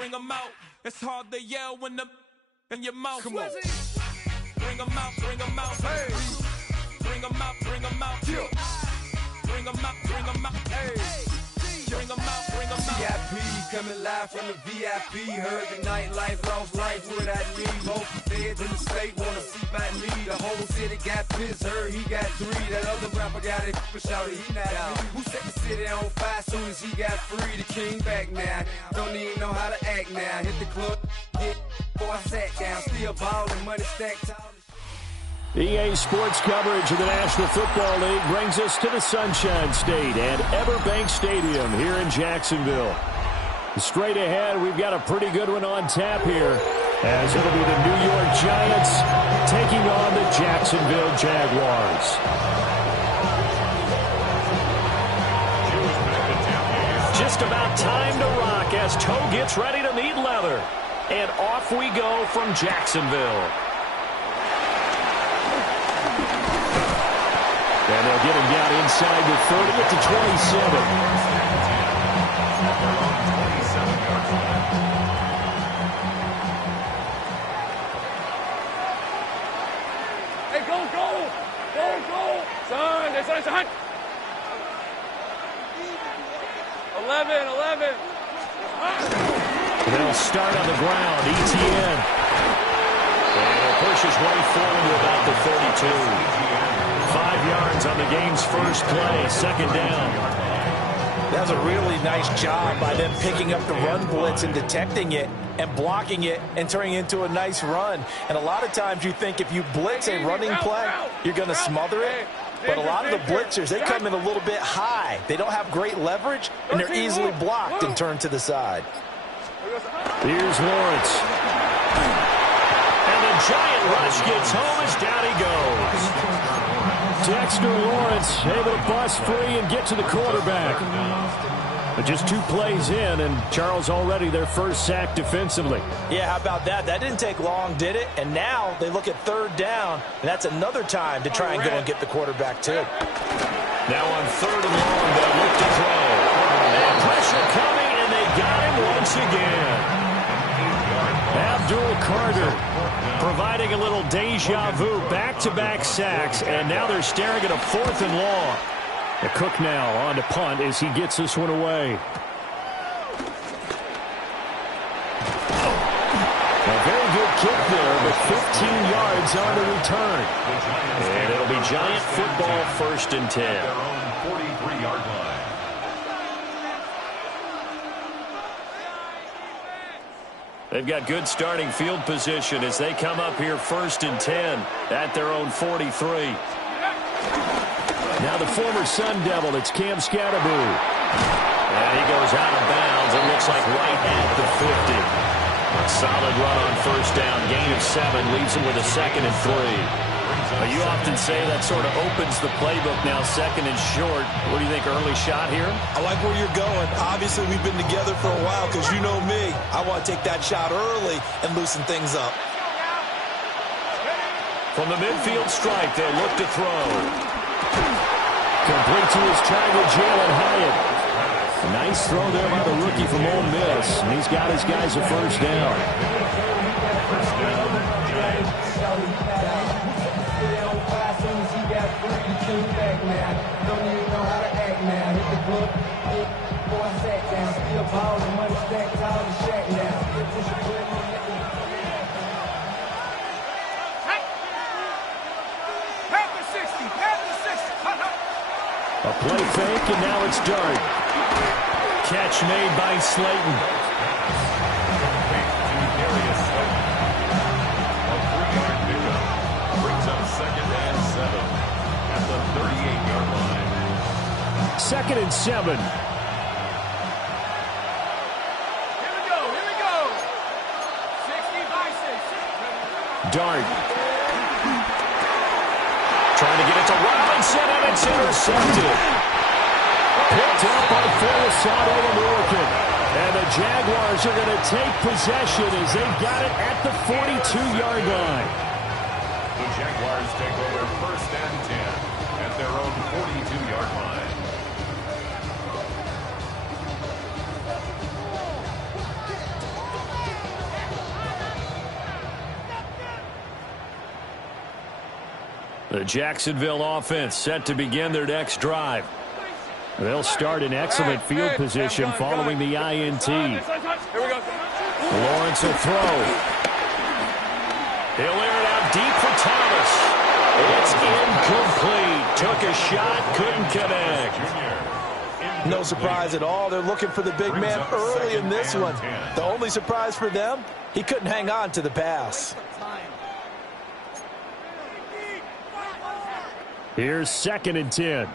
bring them out. It's hard to yell when the in your mouth. Come on. Bring them out, bring them out. Hey. Bring them out, bring them out. Yeah. Bring them out, bring them out. Hey. Bring them out, bring them out. VIP coming live from the VIP. Heard the nightlife, lost life without me. Most feds in the state wanna see by me. The whole city got pissed, heard he got 3. That other rapper got it, but shouted he not out. Who set the city on fire soon as he got free? The king back now, don't even know how to act now. Hit the club, get before I sat down. Still ballin', money stacked tall. EA Sports coverage of the National Football League brings us to the Sunshine State and Everbank Stadium here in Jacksonville. Straight ahead, we've got a pretty good one on tap here, as it'll be the New York Giants taking on the Jacksonville Jaguars. Just about time to rock as Toe gets ready to meet leather. And off we go from Jacksonville. And they'll get him down inside the 30 at the 27. Hey, go, go! Go, go! Son! 11. They'll start on the ground. ETN. And he'll push his way forward to about the 32. 5 yards on the game's first play, second down. That was a really nice job by them picking up the run blitz and detecting it and blocking it and turning it into a nice run. And a lot of times you think if you blitz a running play, you're going to smother it. But a lot of the blitzers, they come in a little bit high. They don't have great leverage, and they're easily blocked and turned to the side. Here's Lawrence. And the giant rush gets home as down he goes. Dexter Lawrence able to bust free and get to the quarterback. But just 2 plays in, and Charles already their first sack defensively. Yeah, how about that? That didn't take long, did it? And now they look at 3rd down, and that's another time to try and go and get the quarterback, too. Now on 3rd and long, they'll look to throw. And pressure coming, and they got him once again. Abdul Carter providing a little deja vu, back-to-back sacks, and now they're staring at a 4th and long. The Cook now on to punt as he gets this one away. A very good kick there, but 15 yards on the return. And it'll be Giant football, 1st and 10. Their own 43-yard line. They've got good starting field position as they come up here 1st and 10 at their own 43. Now the former Sun Devil, it's Cam Scatteraboo. And he goes out of bounds and looks like right at the 50. Solid run on 1st down, gain of 7, leaves him with a 2nd and 3. You often say that sort of opens the playbook now, 2nd and short. What do you think, early shot here? I like where you're going. Obviously, we've been together for a while because you know me. I want to take that shot early and loosen things up. From the midfield stripe, they'll look to throw. Complete to his target, Jalen Hyatt. A nice throw there by the rookie from Ole Miss. And he's got his guys a 1st down. A play fake, and now it's Dart. Catch made by Slayton. A 3-yard pickup brings up 2nd and 7 at the 38-yard line. 2nd and 7. Here we go. 60 by 6. Dart. Trying to get it to Robinson, and it's intercepted. Picked up by Folisado American. And the Jaguars are going to take possession as they've got it at the 42-yard line. The Jaguars take over 1st and 10 at their own 42-yard line. The Jacksonville offense set to begin their next drive. They'll start in excellent field position following the INT. Here we go. Lawrence will throw. He'll air it out deep for Thomas. It's incomplete. Took a shot, couldn't connect. No surprise at all. They're looking for the big man early in this one. The only surprise for them, he couldn't hang on to the pass. Here's 2nd and 10.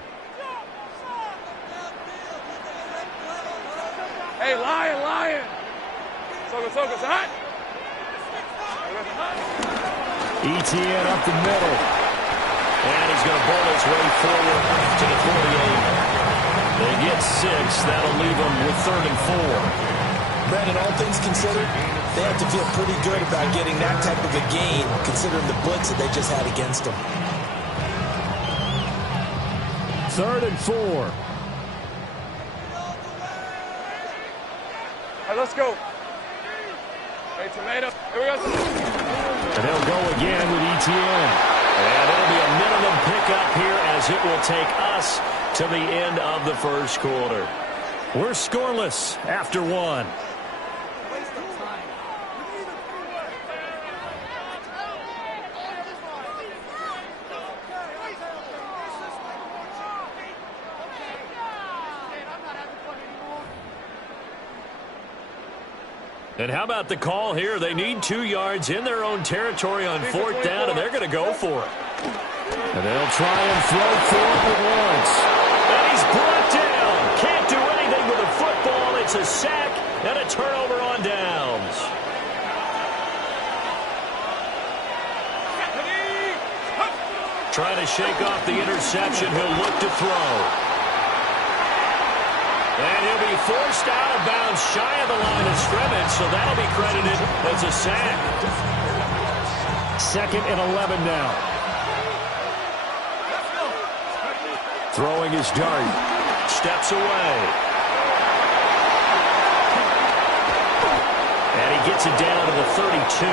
Hey, Lion. Soka, hot. ETN up the middle. And he's going to bowl his way forward to the 48. They get 6. That'll leave them with 3rd and 4. Brandon, all things considered, they have to feel pretty good about getting that type of a gain, considering the blitz that they just had against them. 3rd and 4. All right, let's go. Hey, tomato. Here we go. And they'll go again with ETN. And it'll be a minimum pickup here as it will take us to the end of the first quarter. We're scoreless after 1. And how about the call here? They need 2 yards in their own territory on 4th down, and they're going to go for it. And they'll try and throw for it once. And he's brought down. Can't do anything with the football. It's a sack and a turnover on downs. Trying to shake off the interception. He'll look to throw. And he'll be forced out of bounds shy of the line of scrimmage, so that'll be credited as a sack. 2nd and 11 now. Throwing his dart. Steps away. And he gets it down to the 32.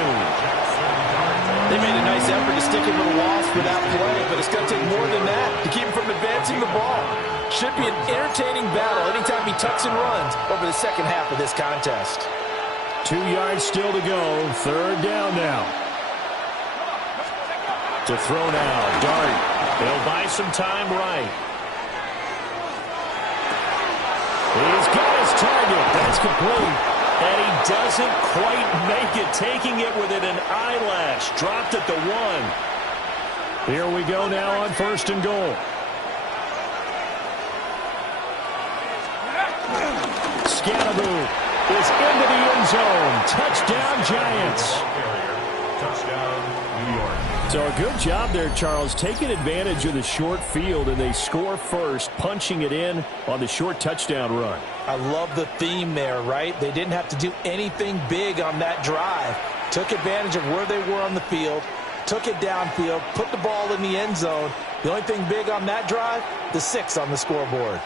They made a nice effort to stick him with a loss for that play, but it's going to take more than that to keep him from advancing the ball. Should be an entertaining battle anytime he tucks and runs over the second half of this contest. 2 yards still to go. 3rd down now. To throw now. Dart. They'll buy some time right. He's got his target. That's complete. And he doesn't quite make it, taking it within an eyelash. Dropped at the 1. Here we go now on 1st and goal. Scannaboo is into the end zone. Touchdown, Giants. Touchdown, New York. So a good job there, Charles, taking advantage of the short field, and they score first, punching it in on the short touchdown run. I love the theme there, right? They didn't have to do anything big on that drive. Took advantage of where they were on the field, took it downfield, put the ball in the end zone. The only thing big on that drive, the 6 on the scoreboard.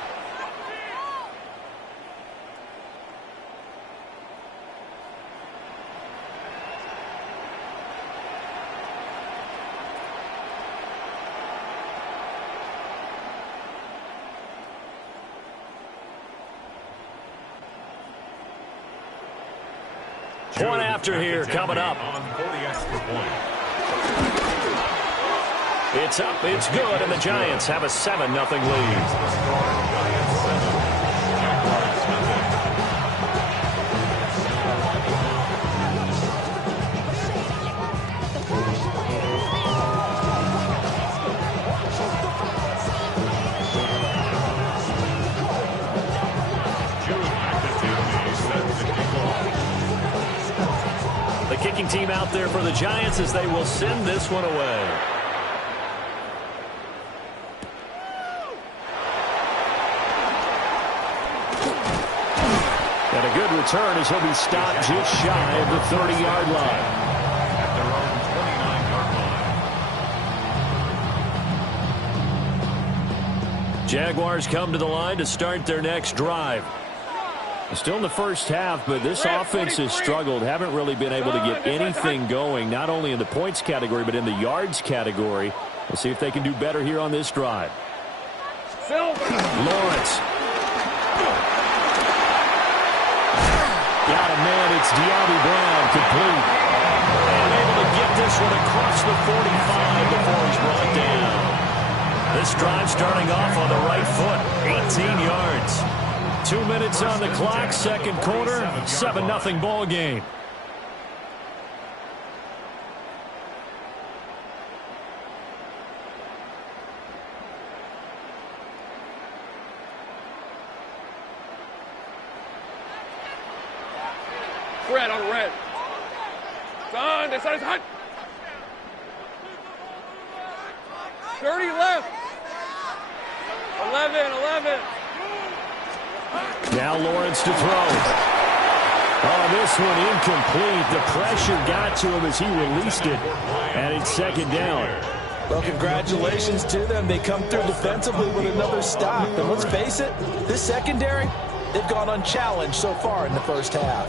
Point after here coming up. It's up, it's good, and the Giants have a 7-0 lead. The kicking team out there for the Giants as they will send this one away. And a good return as he'll be stopped just shy of the 30-yard line. At their own 29-yard line. Jaguars come to the line to start their next drive. Still in the first half, but this offense has struggled. Haven't really been able to get anything going, not only in the points category, but in the yards category. We'll see if they can do better here on this drive. Lawrence. Got a man. It's De'Ami Brown, complete. And able to get this one across the 45 before he's brought down. This drive starting off on the right foot, 18 yards. 2 minutes on the clock, second quarter, 7-0 ball game. Red on red. Son, this side is hot. 30 left. 11. Now Lawrence to throw. Oh, this one incomplete. The pressure got to him as he released it. And it's second down. Well, congratulations to them. They come through defensively with another stop. And let's face it, this secondary, they've gone unchallenged so far in the first half.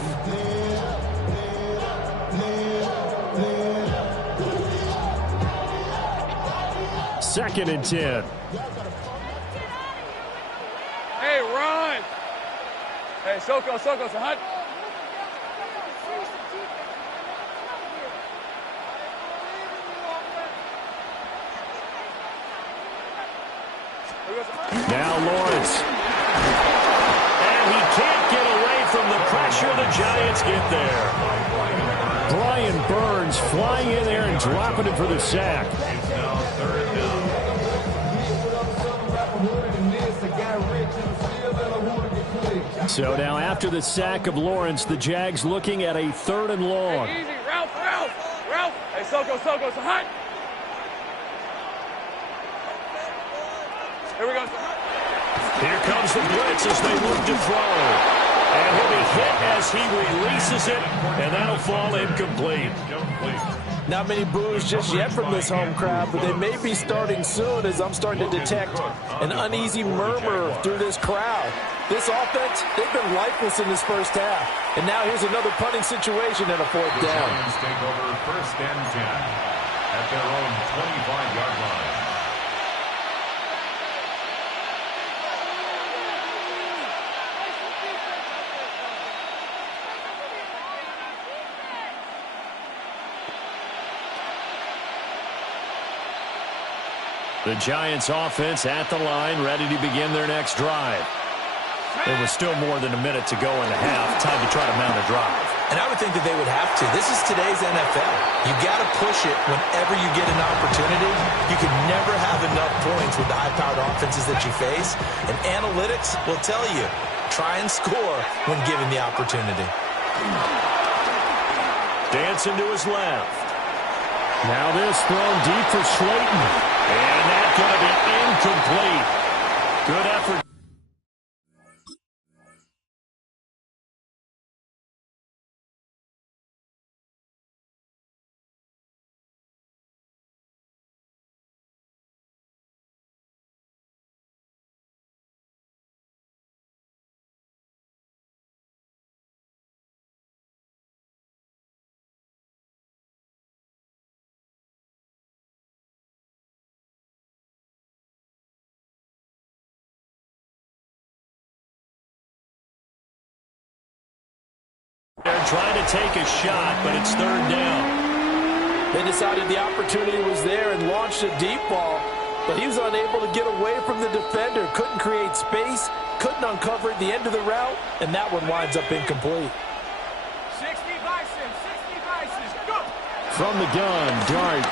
Second and 10. Hey, run. Hey, Soko, so hot. Now Lawrence. And he can't get away from the pressure. The Giants get there. Brian Burns flying in there and dropping it for the sack. So now after the sack of Lawrence, the Jags looking at a 3rd and long. Hey, easy, Ralph. Hey, Soko, so hot. Here we go. Here comes the blitz as they look to throw. And he'll be hit as he releases it, and that'll fall incomplete. Not many boos just yet from this home crowd, but they may be starting soon as I'm starting to detect an uneasy murmur through this crowd. This offense, they've been lifeless in this first half. And now here's another punting situation and a 4th down. The Giants take over 1st and 10 at their own 25-yard line. The Giants offense at the line, ready to begin their next drive. There was still more than a minute to go in the half. Time to try to mount a drive. And I would think that they would have to. This is today's NFL. You got to push it whenever you get an opportunity. You can never have enough points with the high-powered offenses that you face. And analytics will tell you, try and score when given the opportunity. Dancing to his left. Now this thrown deep for Slayton. And that's going to be incomplete. Good effort. They're trying to take a shot, but it's 3rd down. They decided the opportunity was there and launched a deep ball, but he was unable to get away from the defender. Couldn't create space, couldn't uncover at the end of the route, and that one winds up incomplete. 60 Bison, go! From the gun, Dart.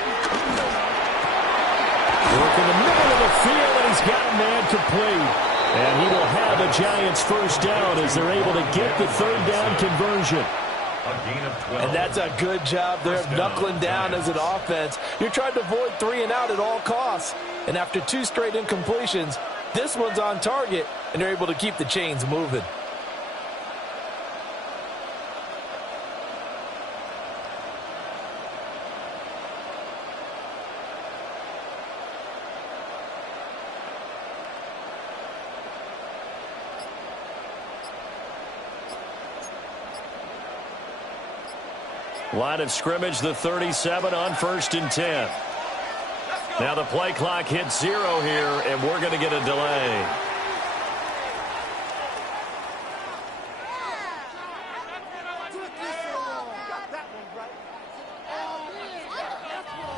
Work in the middle of the field, and he's got a man complete. And he will have a Giants 1st down as they're able to get the 3rd down conversion. A gain of 12. And that's a good job there of knuckling down as an offense. You're trying to avoid 3 and out at all costs. And after 2 straight incompletions, this one's on target, and they're able to keep the chains moving. Line of scrimmage, the 37 on 1st and 10. Let's Now the play clock hits 0 here, and we're going to get a delay.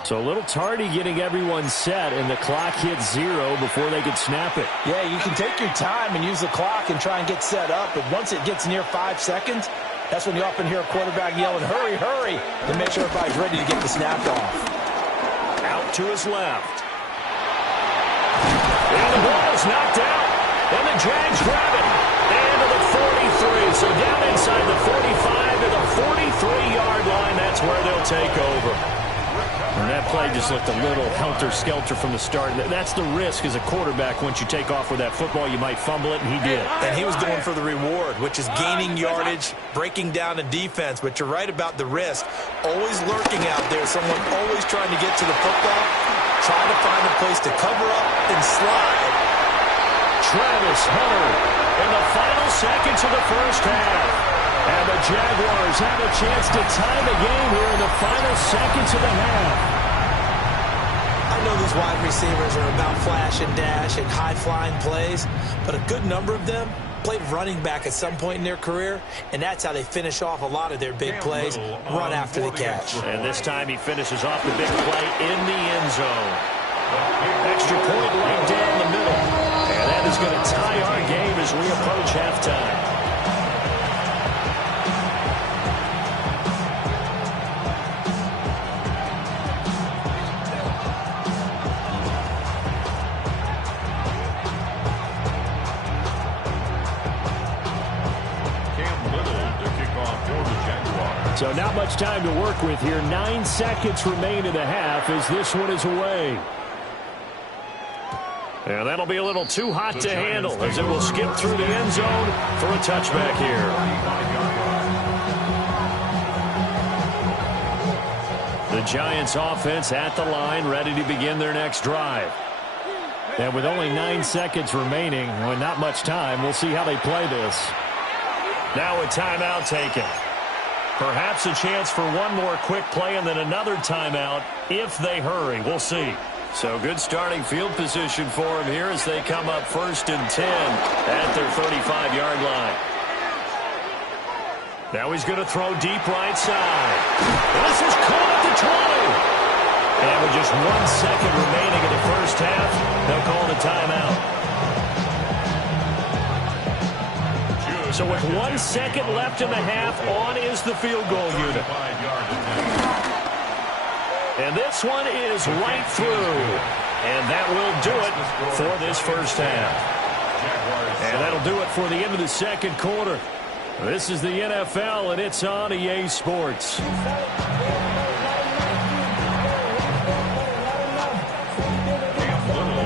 So a little tardy getting everyone set, and the clock hits 0 before they could snap it. Yeah, you can take your time and use the clock and try and get set up, but once it gets near 5 seconds, that's when you often hear a quarterback yelling, hurry, hurry, to make sure everybody's ready to get the snap off. Out to his left. And the ball is knocked out. And the Jags grab it. And to the 43. So down inside the 45 to the 43-yard line. That's where they'll take over. And that play just looked a little helter-skelter from the start. That's the risk as a quarterback. Once you take off with that football, you might fumble it, and he did. And he was going for the reward, which is gaining yardage, breaking down a defense. But you're right about the risk. Always lurking out there, someone always trying to get to the football, trying to find a place to cover up and slide. Travis Hunter in the final seconds of the first half. And the Jaguars have a chance to tie the game here in the final seconds of the half. I know these wide receivers are about flash and dash and high-flying plays, but a good number of them played running back at some point in their career, and that's how they finish off a lot of their big plays, run after the catch. And this time he finishes off the big play in the end zone. Extra point right down the middle. And that is going to tie our game as we approach halftime. So not much time to work with here. 9 seconds remain in the half as this one is away. And that'll be a little too hot to handle as it will skip through the end zone for a touchback here. The Giants offense at the line, ready to begin their next drive. And with only 9 seconds remaining, with not much time, we'll see how they play this. Now a timeout taken. Perhaps a chance for one more quick play and then another timeout if they hurry. We'll see. So good starting field position for them here as they come up 1st and 10 at their 35-yard line. Now he's going to throw deep right side. This is caught at the 20. And with just 1 second remaining in the first half, they'll call the timeout. So with 1 second left in the half, on is the field goal unit. And this one is right through. And that will do it for this first half. And that'll do it for the end of the second quarter. This is the NFL, and it's on EA Sports.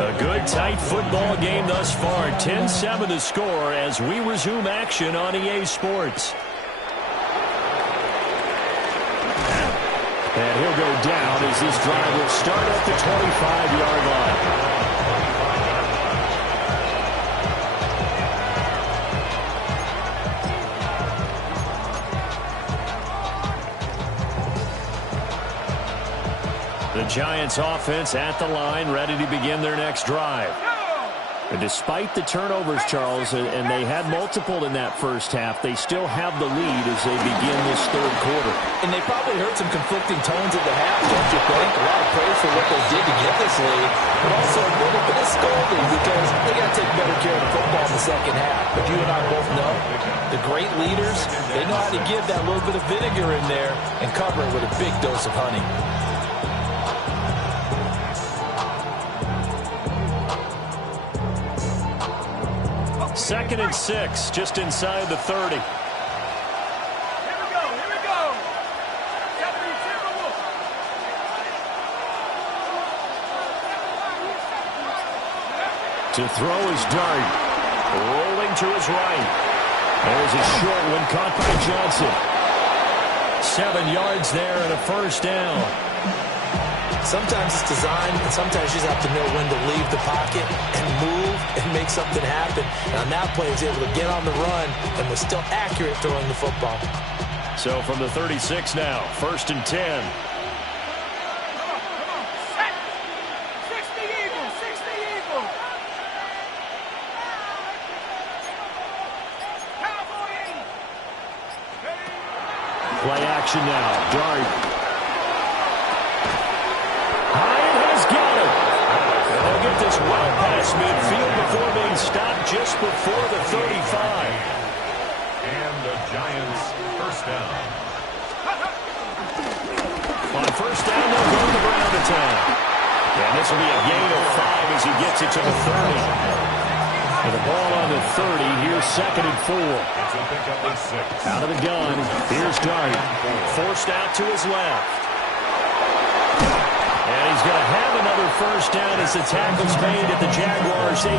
A good, tight football game thus far. 10-7 the score as we resume action on EA Sports. And he'll go down as this drive will start at the 25-yard line. The Giants offense at the line, ready to begin their next drive. And despite the turnovers, Charles, and they had multiple in that first half, they still have the lead as they begin this third quarter. And they probably heard some conflicting tones at the half, don't you think? A lot of praise for what they did to get this lead, but also a little bit of scolding because they got to take better care of the football in the second half. But you and I both know the great leaders, they know how to give that little bit of vinegar in there and cover it with a big dose of honey. 2nd and 6, just inside the 30. Here we go. To throw his dart. Rolling to his right. There's a short one caught by Johnson. 7 yards there and a first down. Sometimes it's designed, and sometimes you just have to know when to leave the pocket and move and make something happen. And on that play, he was able to get on the run and was still accurate throwing the football. So from the 36 now, 1st and 10. Play action now. Dart. Hyatt has got it. And they'll get this well past midfield before being stopped just before the 35. And the Giants first down. On first down, they'll go to the ground attack. And this will be a gain of 5 as he gets it to the 30. With the ball on the 30, here's 2nd and 4. It's a pickup of 6. Out of the gun, here's Dart. Forced out to his left. And he's going to have another first down as the tackle's made at the Jaguars' 18.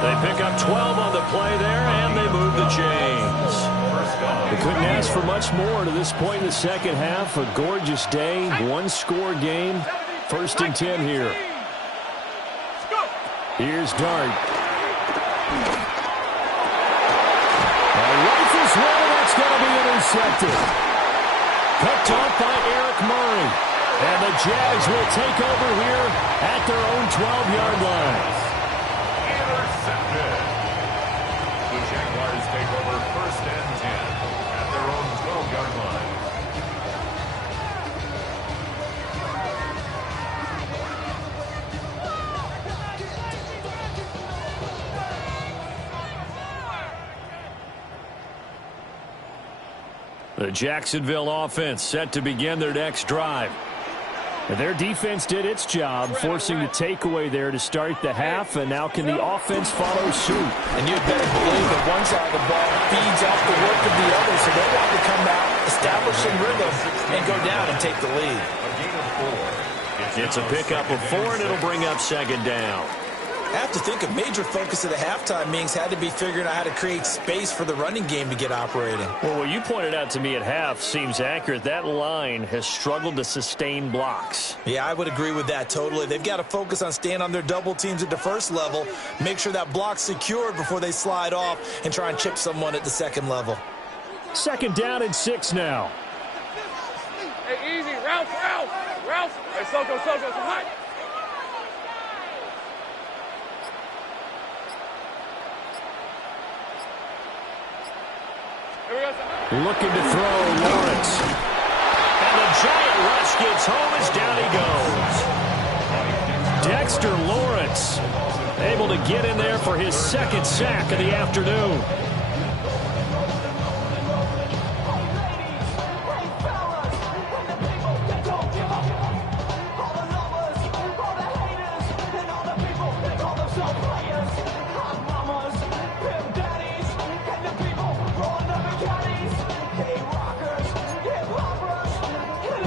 They pick up 12 on the play there, and they move the chains. They couldn't ask for much more to this point in the second half. A gorgeous day, one-score game. 1st and 10 here. Here's Dart. Rifles one, and that's going to be intercepted. Picked off by Eric Murray. And the Jags will take over here at their own 12-yard line. Intercepted. The Jaguars take over 1st and 10 at their own 12-yard line. The Jacksonville offense set to begin their next drive. Their defense did its job, forcing the takeaway there to start the half, and now can the offense follow suit? And you'd better believe that one side of the ball feeds off the work of the other, so they want to come out, establish some rhythm, and go down and take the lead. A gain of 4. It's a pickup of 4, and it'll bring up 2nd down. I have to think a major focus of the halftime meetings had to be figuring out how to create space for the running game to get operating. Well, what you pointed out to me at half seems accurate. That line has struggled to sustain blocks. Yeah, I would agree with that totally. They've got to focus on staying on their double teams at the first level, make sure that block's secured before they slide off and try and chip someone at the second level. 2nd down and 6 now. Hey, easy. Ralph. Hey, Soko, come on. Looking to throw, Lawrence. And the giant rush gets home as down he goes. Dexter Lawrence able to get in there for his 2nd sack of the afternoon.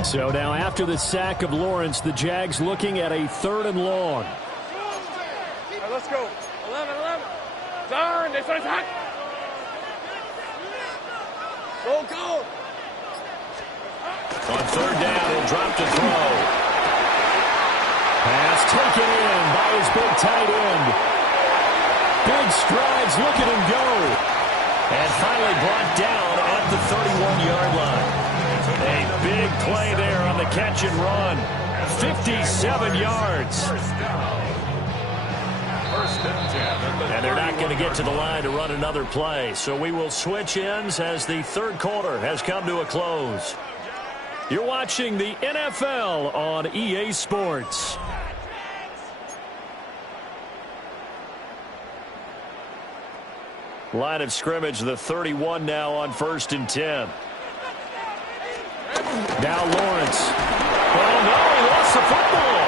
So now after the sack of Lawrence, the Jags looking at a 3rd and long. All right, let's go. 11. Turn. This one's hot. Go. On 3rd down, he'll drop to throw. Pass taken in by his big tight end. Big strides, look at him go. And finally brought down at the 31-yard line. A big play there on the catch and run. 57 yards. And they're not going to get to the line to run another play. So we will switch ends as the 3rd quarter has come to a close. You're watching the NFL on EA Sports. Line of scrimmage, the 31 now on 1st and 10. Now Lawrence. Oh, no, he lost the football.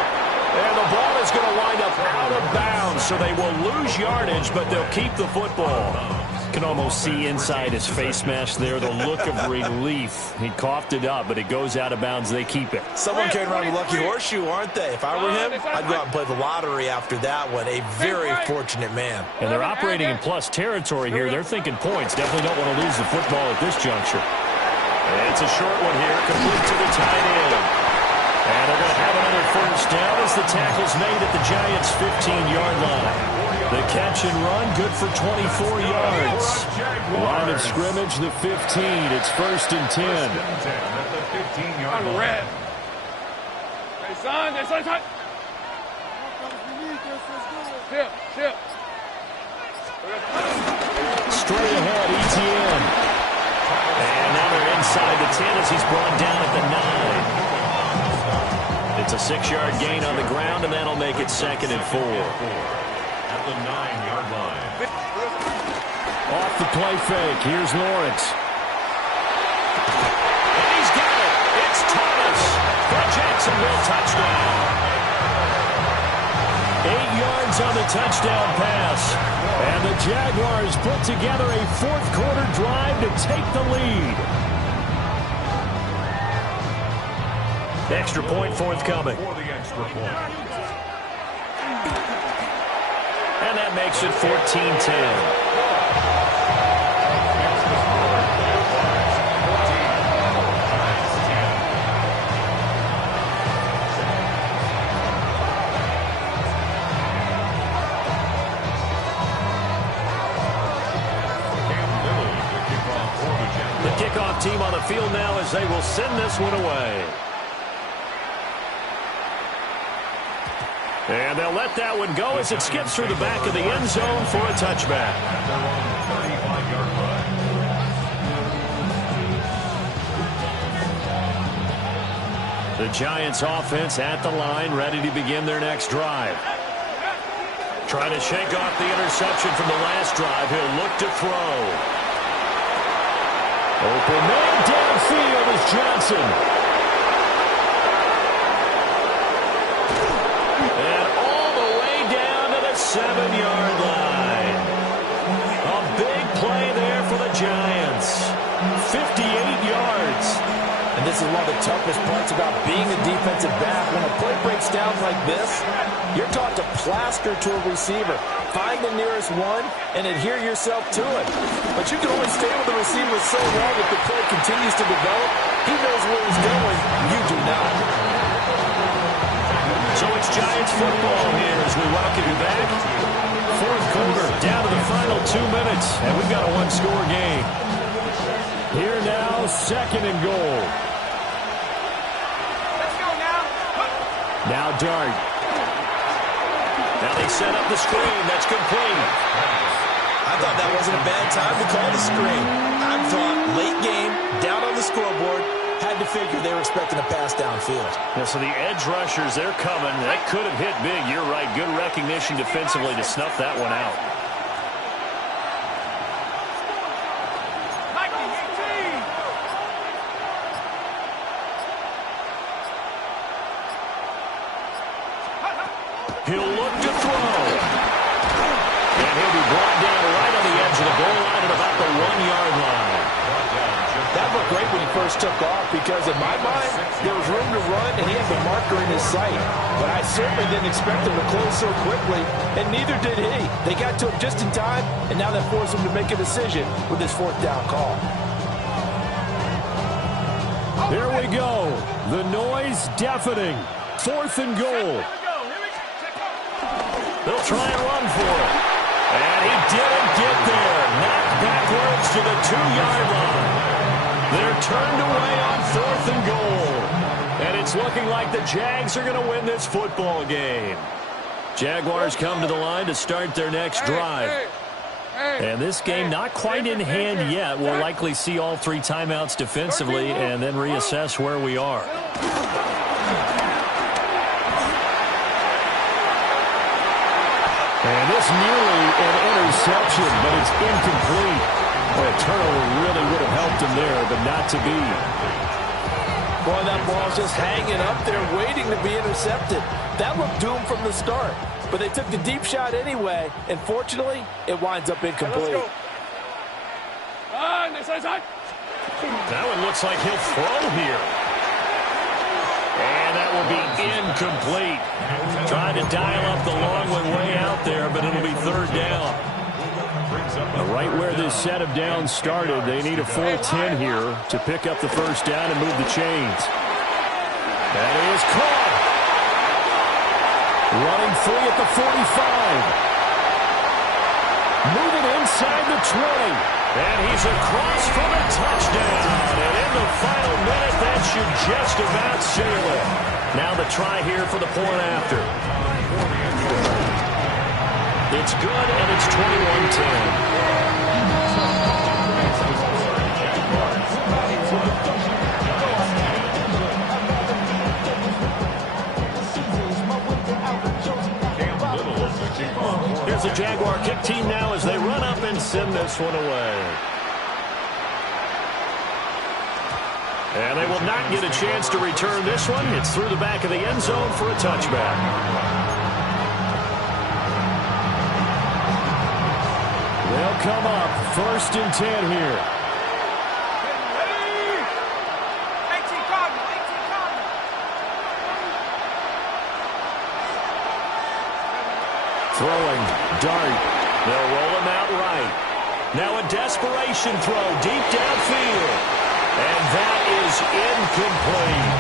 And the ball is going to wind up out of bounds, so they will lose yardage, but they'll keep the football. Can almost see inside his face mask there the look of relief. He coughed it up, but it goes out of bounds. They keep it. Someone carrying around a lucky horseshoe, aren't they? If I were him, I'd go out and play the lottery after that one. A very fortunate man. And they're operating in plus territory here. They're thinking points. Definitely don't want to lose the football at this juncture. It's a short one here, complete to the tight end. And they're going to have another first down as the tackle's made at the Giants' 15-yard line. The catch and run, good for 24 yards. Line of scrimmage, the 15. It's 1st and 10. On red. Hey, son, this one's hot. Chip. Straight ahead, ETN. And now they're It's a 6-yard gain on the ground, and that'll make it 2nd and 4. At the 9-yard line. Off the play fake. Here's Lawrence. And he's got it. It's Thomas for a Jacksonville touchdown. 8 yards on the touchdown pass. And the Jaguars put together a fourth-quarter drive to take the lead. Extra point forthcoming. For the extra point. And that makes it 14-10. The kickoff team on the field now as they will send this one away. And they'll let that one go as it skips through the back of the end zone for a touchback. At their own 35-yard line. The Giants offense at the line, ready to begin their next drive. Trying to shake off the interception from the last drive. He'll look to throw. Open man downfield is Johnson. And all the way down to the 7-yard line. A big play there for the Giants. 58 yards. And this is one of the toughest parts about being a defensive back. When a play breaks down like this, you're taught to plaster to a receiver. Find the nearest one and adhere yourself to it. But you can only stay with the receiver so long if the play continues to develop. He knows where he's going. You do not. So it's Giants football here as we welcome you back. Fourth quarter, down to the final 2 minutes, and we've got a one-score game. Here now, 2nd and goal. Let's go now. Now Dart. Now they set up the screen. That's complete. I thought that wasn't a bad time to call the screen. I thought late game, down on the scoreboard, had to figure they were expecting a pass downfield. Yeah, so the edge rushers, they're coming. That could have hit big. You're right. Good recognition defensively to snuff that one out. He'll look to throw. And he'll be brought down right on the edge of the goal line at about the 1-yard line. That looked great when he first took off because in my mind, there was room to run and he had the marker in his sight. But I certainly didn't expect him to close so quickly, and neither did he. They got to him just in time, and now that forced him to make a decision with his 4th down call. There we go. The noise deafening. 4th and goal. They'll try and run for it. And he didn't get there. Knocked backwards to the 2-yard line. They're turned away on 4th and goal. And it's looking like the Jags are going to win this football game. Jaguars come to the line to start their next drive. And this game not quite in hand yet. We'll likely see all 3 timeouts defensively and then reassess where we are. And this nearly an interception, but it's incomplete. Well, a turnover really would have helped him there, but not to be. Boy, that ball's just hanging up there waiting to be intercepted. That looked doomed from the start. But they took the deep shot anyway, and fortunately, it winds up incomplete. That one looks like he'll throw here. And that will be incomplete. Trying to dial up the long one way out there, but it'll be 3rd down. Right where this set of downs started, they need a full 10 here to pick up the 1st down and move the chains. That is caught. Running free at the 45. Moving inside the 20. And he's across for a touchdown. And in the final minute, that should just about seal it. Now the try here for the point after. It's good, and it's 21-10. team now as they run up and send this one away. And they will not get a chance to return this one. It's through the back of the end zone for a touchback. They'll come up 1st and 10 here. Throwing, dart. They'll roll him out right. Now a desperation throw deep downfield. And that is incomplete.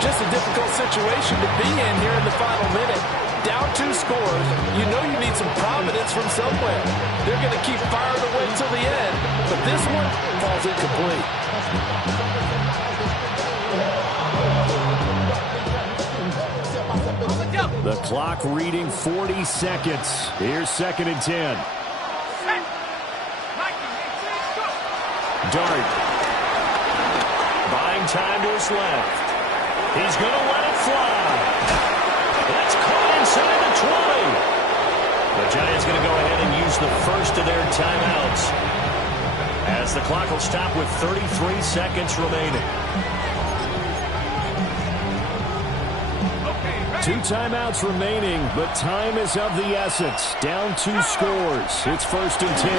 Just a difficult situation to be in here in the final minute. Down 2 scores, you know you need some providence from somewhere. They're going to keep firing away till the end, but this one falls incomplete. The clock reading 40 seconds. Here's 2nd and 10. Dart. Buying time to his left. He's going to let it fly. That's caught inside the 20. The Giants going to go ahead and use the first of their timeouts, as the clock will stop with 33 seconds remaining. 2 timeouts remaining, but time is of the essence. Down 2 scores. It's 1st and 10.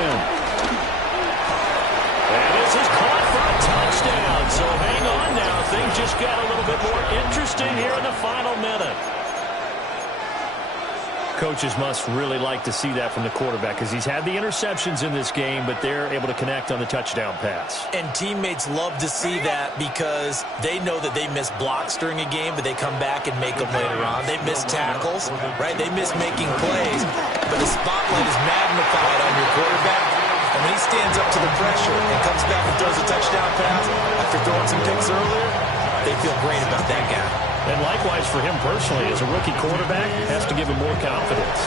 And this is caught for a touchdown. So hang on now. Things just got a little bit more interesting here in the final minute. Coaches must really like to see that from the quarterback, because he's had the interceptions in this game, but they're able to connect on the touchdown pass. And teammates love to see that, because they know that they miss blocks during a game, but they come back and make them later on. They miss tackles, right? They miss making plays, but the spotlight is magnified on your quarterback. And when he stands up to the pressure and comes back and throws a touchdown pass after throwing some picks earlier, they feel great about that guy. And likewise for him personally, as a rookie quarterback, has to give him more confidence.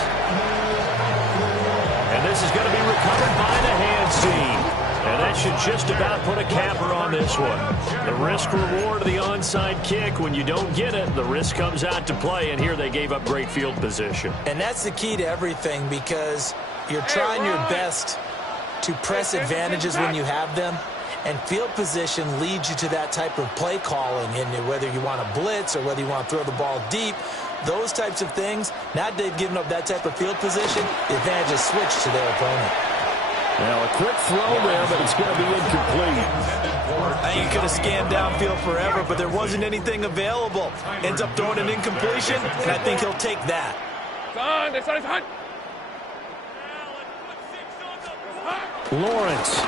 And this is going to be recovered by the hands team. And that should just about put a capper on this one. The risk-reward of the onside kick, when you don't get it, the risk comes out to play, and here they gave up great field position. And that's the key to everything, because you're trying your best to press advantages when you have them. And field position leads you to that type of play calling, and whether you want to blitz or whether you want to throw the ball deep, those types of things, now that they've given up that type of field position, the advantage is switched to their opponent. Now a quick throw there, but it's going to be incomplete. I think he could have scanned downfield forever, but there wasn't anything available. Ends up throwing an incompletion, and I think he'll take that. Lawrence